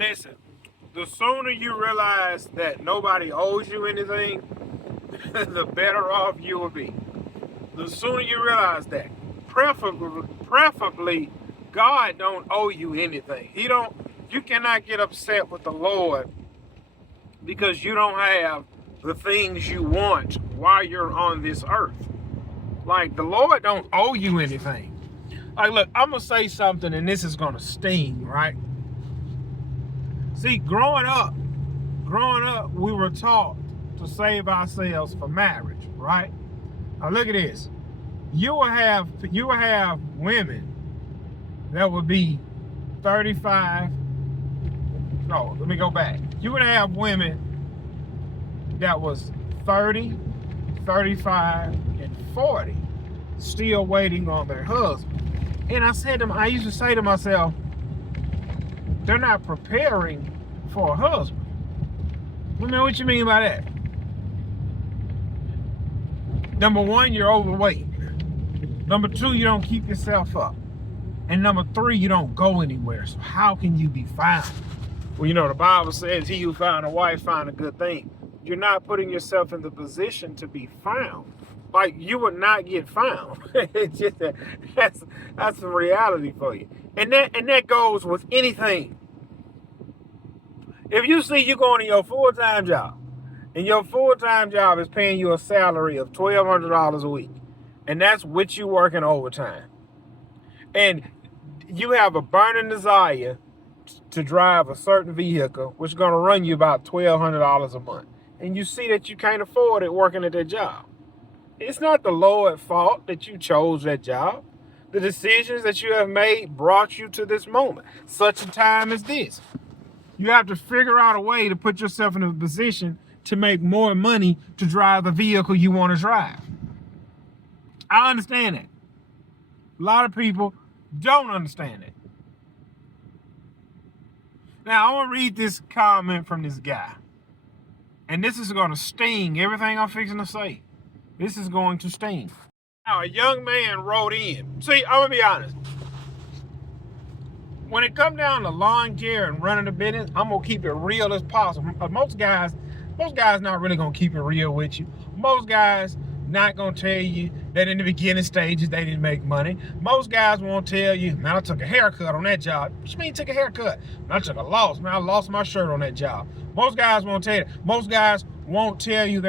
Listen, the sooner you realize that nobody owes you anything, the better off you will be. The sooner you realize that, preferably, God don't owe you anything. You cannot get upset with the Lord because you don't have the things you want while you're on this earth. Like, the Lord don't owe you anything. Like, look, I'm gonna say something and this is gonna sting, right? See, growing up, we were taught to save ourselves for marriage, right? Now look at this. You will have women that would be 35. No, let me go back. You would have women that was 30, 35, and 40 still waiting on their husband. And I used to say to myself, they're not preparing for a husband. What you mean by that? Number one, you're overweight. Number two, you don't keep yourself up. And number three, you don't go anywhere. So how can you be found? Well, the Bible says, he who found a wife found a good thing. You're not putting yourself in the position to be found. Like, you would not get found. It's just that's the reality for you. And that goes with anything. If you see you going to your full-time job, and your full-time job is paying you a salary of $1,200 a week, and that's with you working overtime, and you have a burning desire to drive a certain vehicle, which is going to run you about $1,200 a month, and you see that you can't afford it working at that job, it's not the Lord's fault that you chose that job. The decisions that you have made brought you to this moment, such a time as this. You have to figure out a way to put yourself in a position to make more money to drive the vehicle you want to drive. I understand that. A lot of people don't understand it. Now, I want to read this comment from this guy. And this is going to sting everything I'm fixing to say. This is going to sting. Now, a young man wrote in. See, I'm going to be honest. When it comes down to lawn care and running a business, I'm going to keep it real as possible. Most guys not really going to keep it real with you. Most guys not going to tell you that in the beginning stages they didn't make money. Most guys won't tell you, man, I took a haircut on that job. What you mean you took a haircut? Man, I took a loss. Man, I lost my shirt on that job. Most guys won't tell you. Most guys won't tell you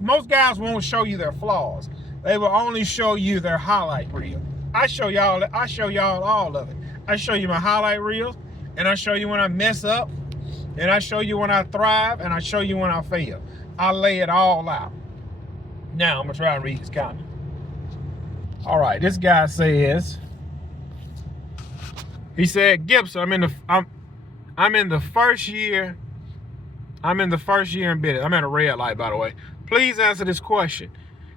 most guys won't show you their flaws. They will only show you their highlight reel. I show y'all all of it. I show you my highlight reels, and I show you when I mess up, and I show you when I thrive, and I show you when I fail. I lay it all out. Now, I'm going to try and read this comment. All right, this guy says, he said, Gibson, I'm in the first year in business. I'm at a red light, by the way. Please answer this question.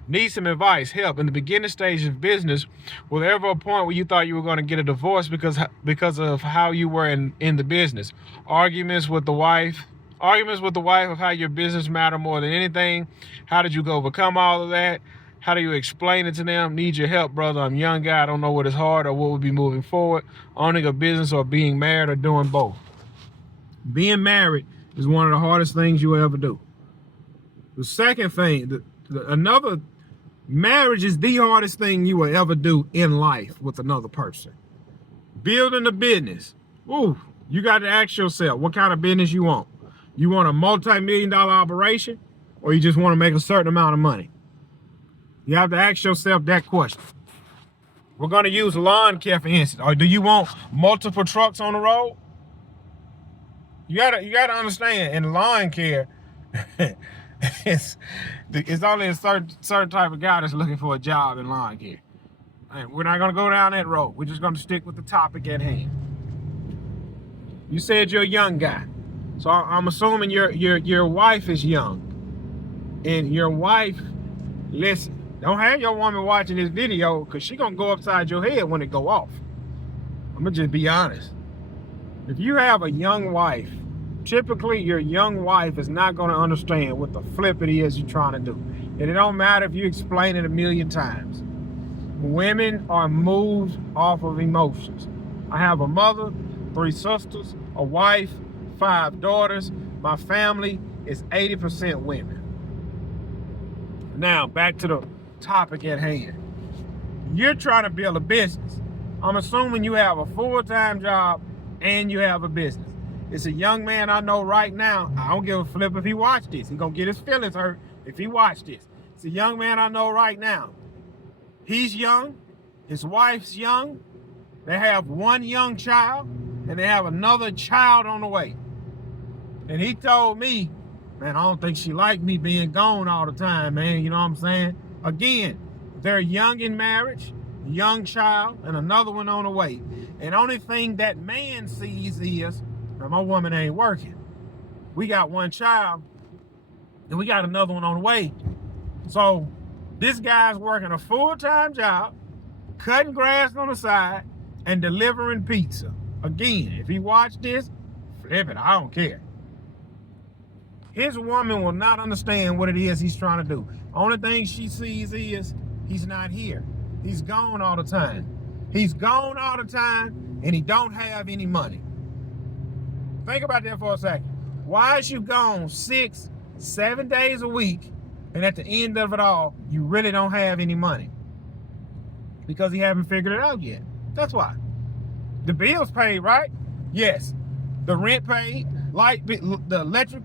Need some advice, help. In the beginning stage of business, was there ever a point where you thought you were going to get a divorce because of how you were in the business? Arguments with the wife of how your business mattered more than anything. How did you go overcome all of that? How do you explain it to them? Need your help, brother. I'm a young guy. I don't know what is hard or what would be moving forward. Owning a business or being married or doing both. Being married is one of the hardest things you will ever do. The second thing, marriage is the hardest thing you will ever do in life with another person. Building a business. Ooh, you got to ask yourself what kind of business you want. You want a multi-million-dollar operation, or you just want to make a certain amount of money? You have to ask yourself that question. We're going to use lawn care for instance. Or do you want multiple trucks on the road? You gotta understand, in lawn care, it's only a certain type of guy that's looking for a job in lawn care. And we're not gonna go down that road. We're just gonna stick with the topic at hand. You said you're a young guy, so I'm assuming your wife is young, and your wife, listen, don't have your woman watching this video because she gonna go upside your head when it go off. I'm gonna just be honest. If you have a young wife, typically your young wife is not going to understand what the flip it is you're trying to do. And it don't matter if you explain it a million times. Women are moved off of emotions. I have a mother 3 sisters, a wife, 5 daughters. My family is 80% women. Now, back to the topic at hand. You're trying to build a business. I'm assuming you have a full-time job and you have a business. It's a young man I know right now. I don't give a flip if he watched this. He's going to get his feelings hurt if he watched this. It's a young man I know right now. He's young. His wife's young. They have 1 young child, and they have another child on the way. And he told me, man, I don't think she liked me being gone all the time, man. You know what I'm saying? Again, they're young in marriage, young child, and another one on the way. And only thing that man sees is, now my woman ain't working. We got 1 child, and we got another one on the way. So this guy's working a full-time job, cutting grass on the side, and delivering pizza. Again, if he watched this, flip it, I don't care. His woman will not understand what it is he's trying to do. Only thing she sees is he's not here. He's gone all the time. He's gone all the time, and he don't have any money. Think about that for a second. Why is you gone 6, 7 days a week, and at the end of it all, you really don't have any money? Because he haven't figured it out yet. That's why. The bills paid, right? Yes. The rent paid, the electric,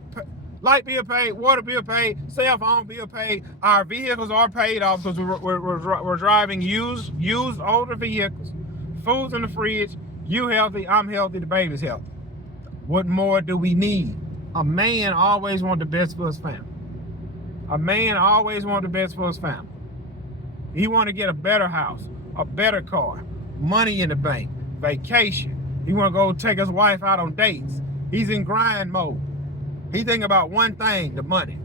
light bill paid, water bill paid, cell phone bill paid. Our vehicles are paid off because we're driving used older vehicles. Food's in the fridge. You healthy, I'm healthy, the baby's healthy. What more do we need? A man always wants the best for his family. A man always wants the best for his family. He want to get a better house, a better car, money in the bank, vacation. He want to go take his wife out on dates. He's in grind mode. He think about one thing, the money.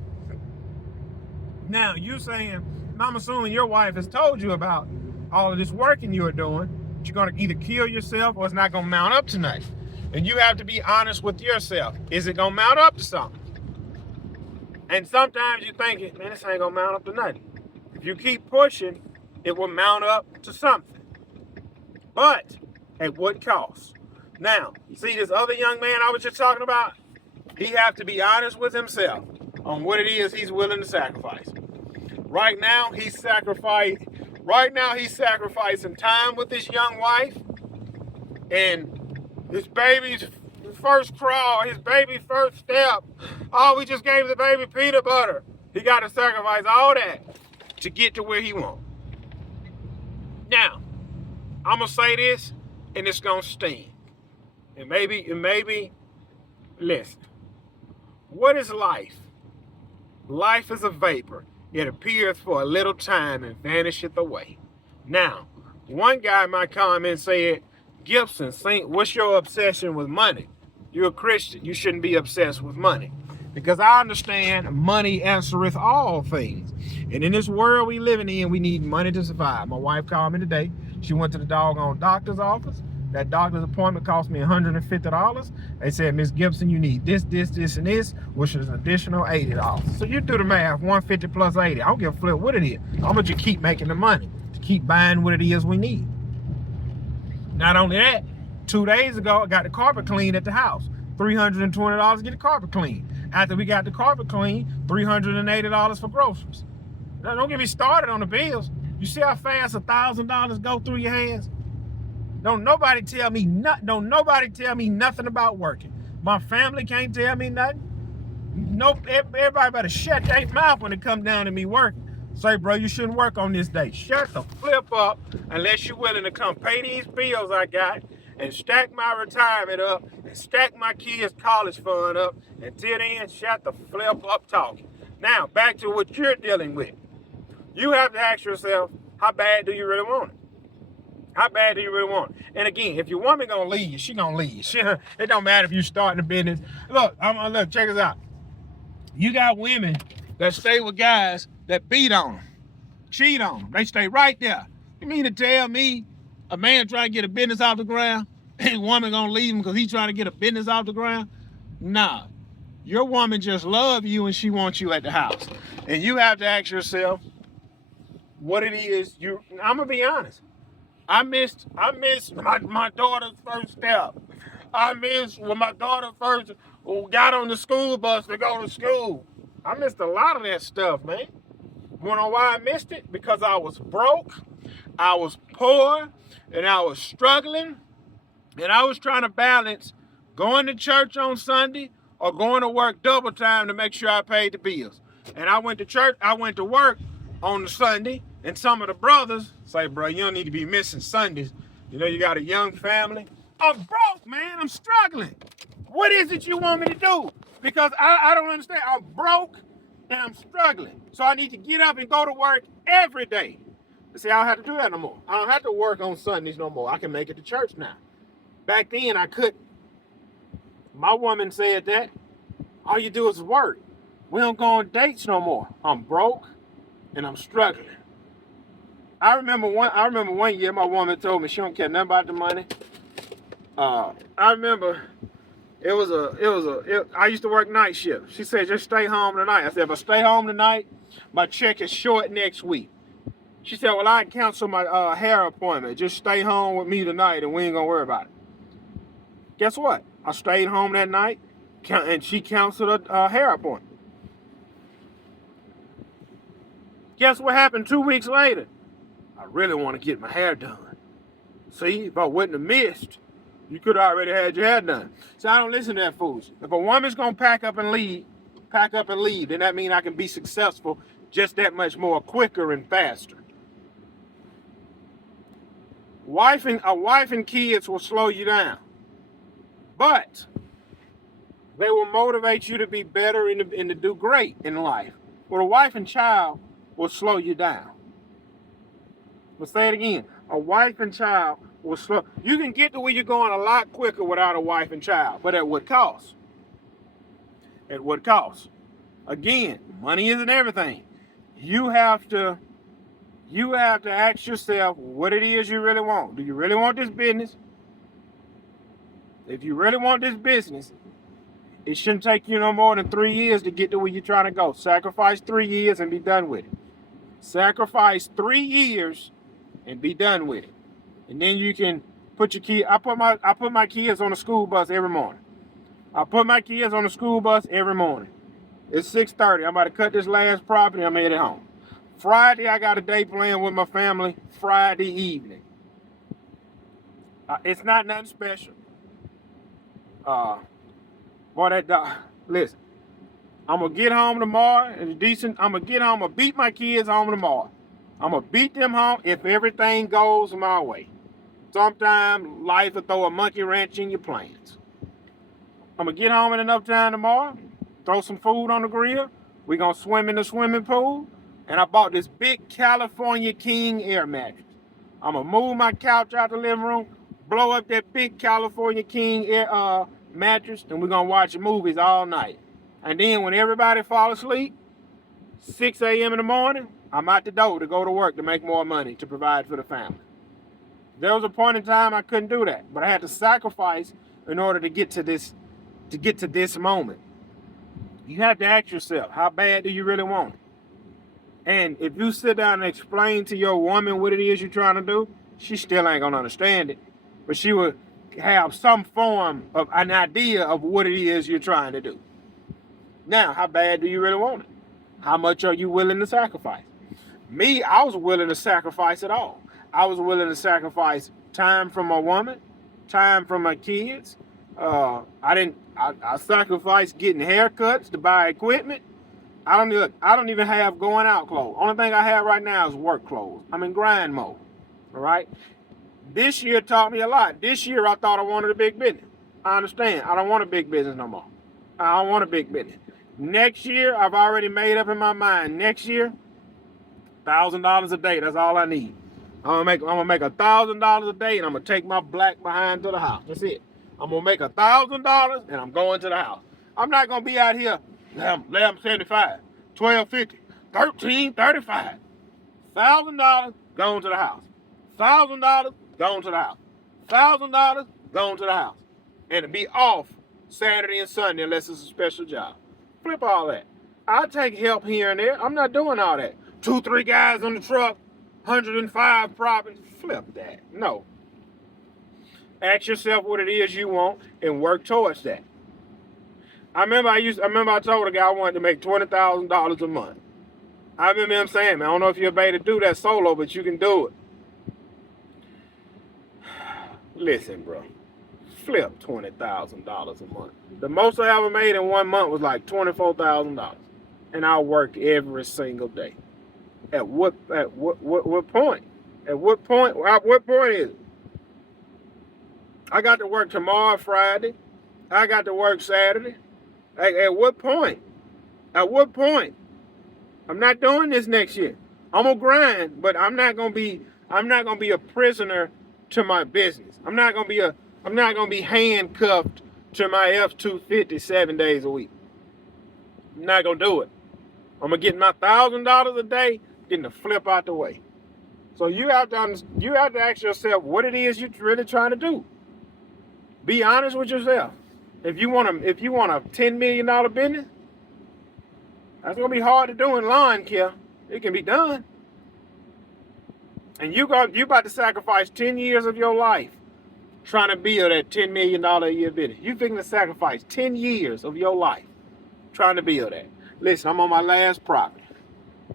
Now, you saying, I'm assuming your wife has told you about all of this working you're doing. You're going to either kill yourself or it's not going to mount up tonight. And you have to be honest with yourself. Is it going to mount up to something? And sometimes you think, man, this ain't going to mount up to nothing. If you keep pushing, it will mount up to something. But at what cost? Now, see this other young man I was just talking about? He have to be honest with himself on what it is he's willing to sacrifice. Right now, he's sacrificing time with his young wife and his baby's first crawl, his baby's first step. Oh, we just gave the baby peanut butter. He got to sacrifice all that to get to where he wants. Now, I'm going to say this, and it's going to sting. And maybe, listen. What is life? Life is a vapor. It appears for a little time and vanisheth away. Now, one guy in my comment said, Gibson, what's your obsession with money? You're a Christian. You shouldn't be obsessed with money. Because I understand money answereth all things. And in this world we living in, we need money to survive. My wife called me today. She went to the doggone doctor's office. That doctor's appointment cost me $150. They said, Miss Gibson, you need this, and this, which is an additional $80. So you do the math, 150 plus 80. I don't give a flip what it is. How much you keep making the money to keep buying what it is we need. Not only that, 2 days ago, I got the carpet cleaned at the house. $320 to get the carpet cleaned. After we got the carpet cleaned, $380 for groceries. Now, don't get me started on the bills. You see how fast $1,000 go through your hands? Don't nobody tell me nothing about working. My family can't tell me nothing. Nope, everybody better shut their mouth when it comes down to me working. Say, bro, you shouldn't work on this day. Shut the flip up unless you're willing to come pay these bills I got and stack my retirement up and stack my kids' college fund up. Until then, shut the flip up talking. Now, back to what you're dealing with. You have to ask yourself, how bad do you really want it? How bad do you really want it? And again, if your woman gonna leave you, she gonna leave you. It don't matter if you starting a business. Look, check this out. You got women that stay with guys that beat on them, cheat on them. They stay right there. You mean to tell me a man trying to get a business off the ground, and a woman gonna leave him because he's trying to get a business off the ground? Nah. Your woman just loves you and she wants you at the house. And you have to ask yourself what it is I'm gonna be honest. I missed my daughter's first step. I miss when my daughter first got on the school bus to go to school. I missed a lot of that stuff, man. You know why I missed it? Because I was broke, I was poor, and I was struggling, and I was trying to balance going to church on Sunday or going to work double time to make sure I paid the bills. And I went to church, I went to work on the Sunday, and some of the brothers say, bro, you don't need to be missing Sundays. You know, you got a young family. I'm broke, man. I'm struggling. What is it you want me to do? Because I don't understand. I'm broke and I'm struggling. So I need to get up and go to work every day. See, I don't have to do that no more. I don't have to work on Sundays no more. I can make it to church now. Back then, I couldn't. My woman said that. All you do is work. We don't go on dates no more. I'm broke and I'm struggling. I remember one year my woman told me she don't care nothing about the money. I remember I used to work night shift. She said, just stay home tonight. I said, if I stay home tonight, my check is short next week. She said, well, I can cancel my hair appointment. Just stay home with me tonight and we ain't gonna worry about it. Guess what? I stayed home that night and she canceled a hair appointment. Guess what happened 2 weeks later? I really want to get my hair done. See, if I wouldn't have missed, you could have already had your hair done. So I don't listen to that fools. If a woman's gonna pack up and leave, then that means I can be successful just that much more quicker and faster. A wife and kids will slow you down, but they will motivate you to be better and to do great in life. But a wife and child will slow you down. We'll say it again. A wife and child will slow. You can get to where you're going a lot quicker without a wife and child, but at what cost? At what cost? Again, money isn't everything. You have to ask yourself what it is you really want. Do you really want this business? If you really want this business, it shouldn't take you no more than 3 years to get to where you're trying to go. Sacrifice 3 years and be done with it. Sacrifice 3 years and be done with it. And then you can put your kid. I put my kids on the school bus every morning. I put my kids on the school bus every morning. It's 6:30. I'm about to cut this last property. I'm headed home. Friday, I got a day planned with my family. Friday evening. It's not nothing special. Listen. I'm gonna get home tomorrow. It's decent. I'm gonna beat my kids home tomorrow. I'm gonna beat them home if everything goes my way. Sometimes life will throw a monkey wrench in your plans. I'm gonna get home in enough time tomorrow, throw some food on the grill. We're gonna swim in the swimming pool. And I bought this big California King air mattress. I'm gonna move my couch out the living room, blow up that big California King air mattress, and we're gonna watch movies all night. And then when everybody fall asleep, 6 a.m. in the morning, I'm out the door to go to work to make more money to provide for the family. There was a point in time I couldn't do that, but I had to sacrifice in order to get to this moment. You have to ask yourself, how bad do you really want it? And if you sit down and explain to your woman what it is you're trying to do, she still ain't gonna understand it, but she will have some form of an idea of what it is you're trying to do. Now, how bad do you really want it? How much are you willing to sacrifice? Me, I was willing to sacrifice it all. I was willing to sacrifice time from my woman, time from my kids. I sacrificed getting haircuts to buy equipment. I don't even have going out clothes. Only thing I have right now is work clothes. I'm in grind mode. All right. This year taught me a lot. This year I thought I wanted a big business. I understand. I don't want a big business no more. I don't want a big business. Next year, I've already made up in my mind. Next year, $1,000 a day. That's all I need. I'm gonna make $1,000 a day, and I'm gonna take my black behind to the house. That's it. I'm gonna make $1,000, and I'm going to the house. I'm not gonna be out here $11.75, $12.50, $13.35. $1,000 going to the house. $1,000 going to the house. $1,000 going to the house, and to be off Saturday and Sunday unless it's a special job. Flip all that. I take help here and there. I'm not doing all that. 2-3 guys on the truck, 105 properties. Flip that. No. Ask yourself what it is you want and work towards that. I remember I told a guy I wanted to make $20,000 a month. I remember him saying, man, I don't know if you're able to do that solo, but you can do it. Listen, bro. Flip $20,000 a month. The most I ever made in 1 month was like $24,000. And I worked every single day. At what point? At what point is it? I got to work tomorrow, Friday. I got to work Saturday. At what point? At what point? I'm not doing this next year. I'm gonna grind, but I'm not gonna be a prisoner to my business. I'm not gonna be handcuffed to my F-250 7 days a week. I'm not gonna do it. I'm gonna get my $1,000 a day, getting the flip out the way. So you have to ask yourself what it is you're really trying to do. Be honest with yourself. If you want a $10 million business, that's gonna be hard to do in lawn care. It can be done. And you about to sacrifice 10 years of your life trying to build that $10 million a year business. You figuring to sacrifice 10 years of your life trying to build that. Listen, I'm on my last property.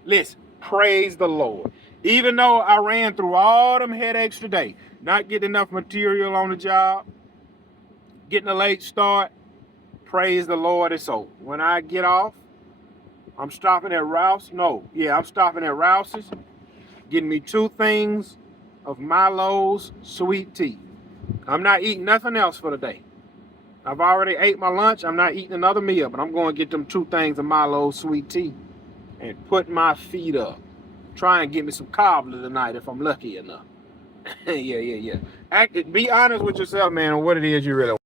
Listen, praise the Lord. Even though I ran through all them headaches today, not getting enough material on the job, getting a late start, praise the Lord, it's over. When I get off, I'm stopping at I'm stopping at Rouse's, getting me 2 things of Milo's sweet tea. I'm not eating nothing else for the day. I've already ate my lunch. I'm not eating another meal, but I'm going to get them 2 things of Milo's sweet tea and put my feet up. Try and get me some cobbler tonight if I'm lucky enough. Yeah. Be honest with yourself, man, on what it is you really want.